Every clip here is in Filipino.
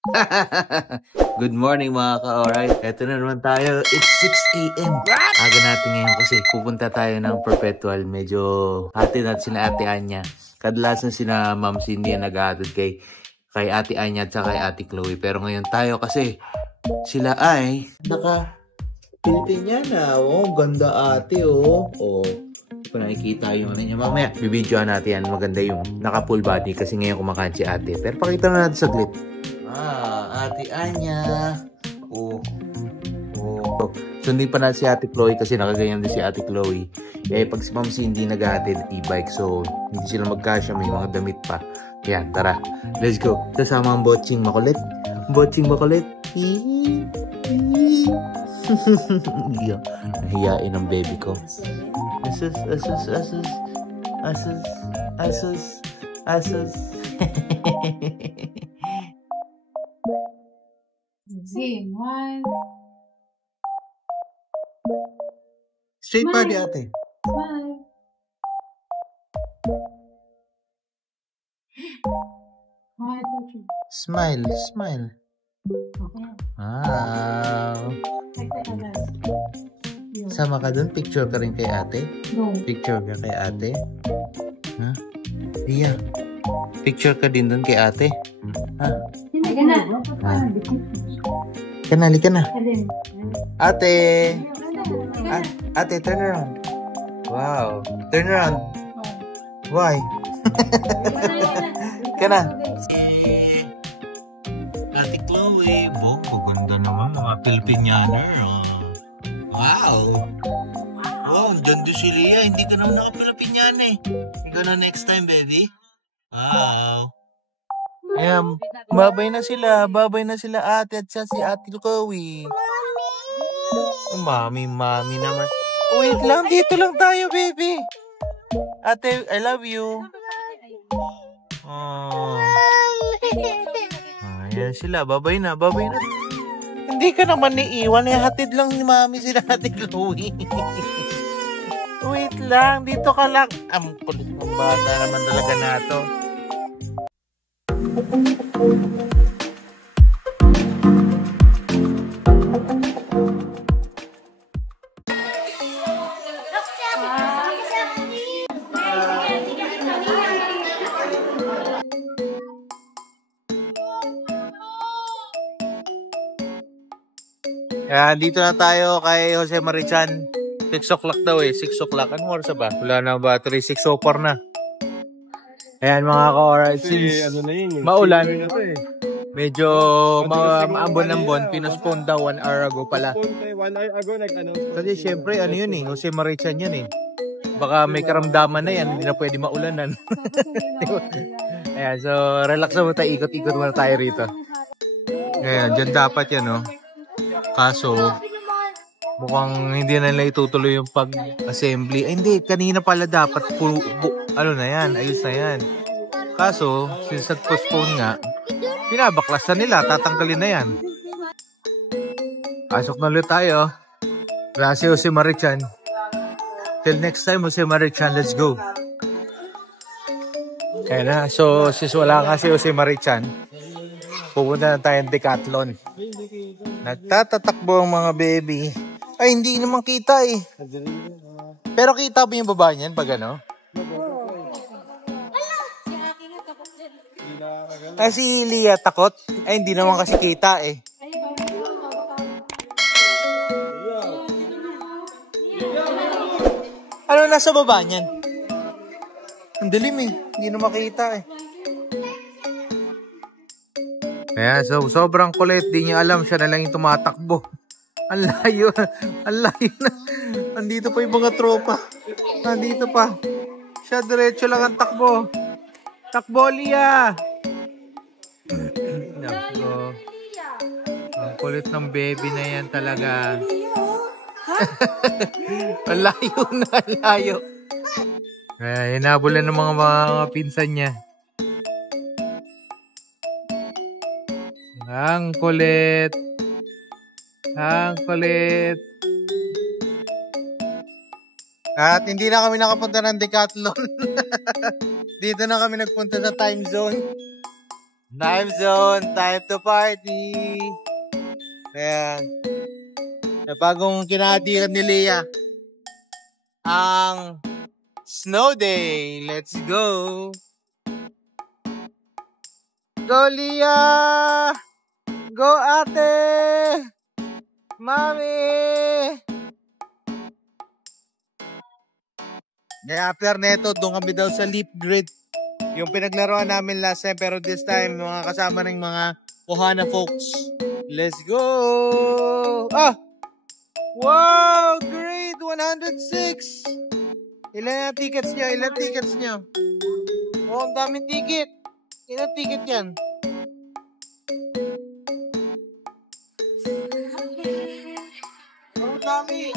Good morning mga ka-alright. Eto na naman tayo. It's 6 a.m. Aga natin ngayon kasi pupunta tayo ng Perpetual. Medyo hati natin sila Ate Anya. Kadalasan sila Ma'am Cindy ang nag-aatid kay Ate Anya at kay Ate Chloe. Pero ngayon tayo kasi sila ay naka-Pilipiniana. Oh, ganda ate oh. Oh. Kung nakikita yung ano niya. Mamaya, bibidyoan natin yan. Maganda yung naka-full body kasi ngayon kumakain si ate. Pero pakita na natin saglit. Ate Anya. Oh. Sundin pa natin si Ate Chloe kasi nakaganyan din si Ate Chloe. Eh, pag si Ma'am Cindy nag-aatid e-bike, so hindi sila magkasya, may mga damit pa. Kaya, tara. Let's go. Kasama ang Boching makulit. Boching makulit. Nahiyain ang baby ko. Asus. Zin, one. Straight body ate. Smile. Smile. Okay. Wow. Sama ka dun? Picture ka rin kay ate? No. Picture ka kay ate? Ha? Iya. Picture ka din dun kay ate? Ha? Halika na. Halika na. Alin? Ate! Ate, turn around. Wow. Turn around. Why? Halika na. Ate Chloe. Ganda naman mga Filipinianer. Wow. Wow, ganda si Leah. Hindi ka naman naka-Filipiniana eh. Ikaw na next time, baby. Wow. Ayan, babay na sila ate at siya si Ate Chloe. Mami naman. Wait lang, dito lang tayo, baby. Ate, I love you. Oh. Ayan sila, babay na. Hindi ka naman niiwan, hatid lang ni mami sila Ate Chloe. Wait lang, dito ka lang. Ang kulit ng bata naman talaga na to. Dito na tayo kay Jose Marichan. 6 o'clock daw eh. 6 o'clock. Anong oras ba? Wala na battery. 6:04 na. Ayan mga ka-alright. Since maulan, medyo maambon-ambon. Pinospone daw 1 hour ago pala. 1 hour ago nag-announce. Kasi syempre ano yun eh. Jose Marichan yan eh. Baka may karamdaman na yan. Hindi na pwede maulanan. Ayan. So relax na muna tayo. Ikot-ikot muna tayo rito. Ayan. Dyan dapat yan oh. Kaso mukhang hindi na nila itutuloy yung pag-assembly. Ay, hindi. Kanina pala dapat ano na yan. Ayos na yan. Kaso, since nag-postpone nga, pinabaklasan nila. Tatanggalin na yan. Pasok na ulit tayo. Wala si Jose Marichan. Till next time, Jose Marichan. Let's go. Kaya na. So, since wala nga si Jose Marichan, pupunta na tayong Decathlon. Nagtatatakbo ang mga baby. Ay, hindi naman kita eh. Pero kita ba yung baba niyan pag ano? Kasi Leah takot. Ay, hindi naman kasi kita eh. Ano nasa baba niyan? Ang dilim eh. Hindi na makita eh. Kaya so, sobrang kulit. Di niya alam. Siya na lang yung tumatakbo. Ang layo. Ang layo na. Andito pa yung mga tropa. Nandito pa. Siya diretso lang ang takbo. Takbo, Leah! Takbo. Ang kulit ng baby na yan talaga. Ang layo na. Ang layo. Kaya hinabulan ng mga pinsan niya. Ang kulit. Ang kulit. At hindi na kami nakapunta ng Decathlon. Dito na kami nagpunta sa time zone. Time zone, time to party. Ayan. Bagong kinahatiran ni Leah. Ang snow day. Let's go. Go, Leah! Go, ate! Mami! After neto, doon kami daw sa Leap Grid. Yung pinaglaruan namin last time, pero this time, mga kasama ng mga Ohana folks. Let's go! Ah! Wow! Great! 106! Ilan ang tickets nyo? Ilan tickets nyo? Oh, ang daming ticket. Ilan ticket yan? Oh, ang dami.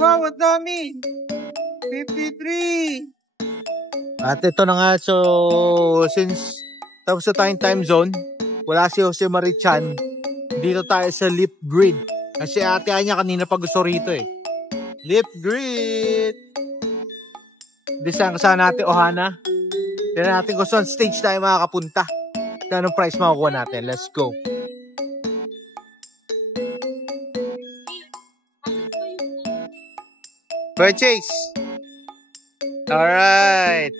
Wow, ang dami. 53. At ito na nga, so since tapos na tayong time zone, wala si Jose Marichan, dito tayo sa Leap Grid. Kasi ate niya kanina pa gusto rito eh. Leap Grid! Disang kasama natin Ohana. Tignan natin kung saan stage tayo makakapunta. At anong prize makukuha natin. Let's go. Purchase! Alright!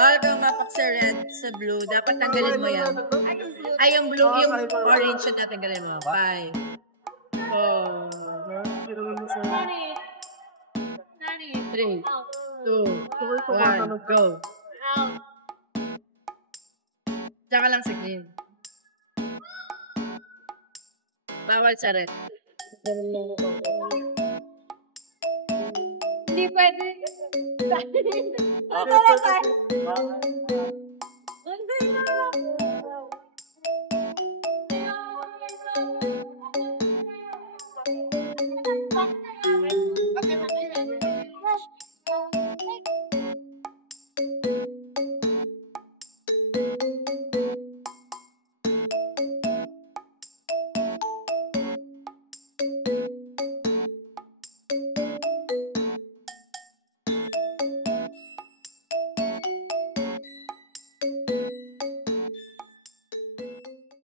Bawal kang mapak sa red, sa blue. Dapat tanggalin mo yan. Ay, yung blue, yung orange yun tatanggalin mo. 5, 4, 3, 2, 1, go. Tsaka lang sa green. Bawal sa red. Hindi pwede. Okay.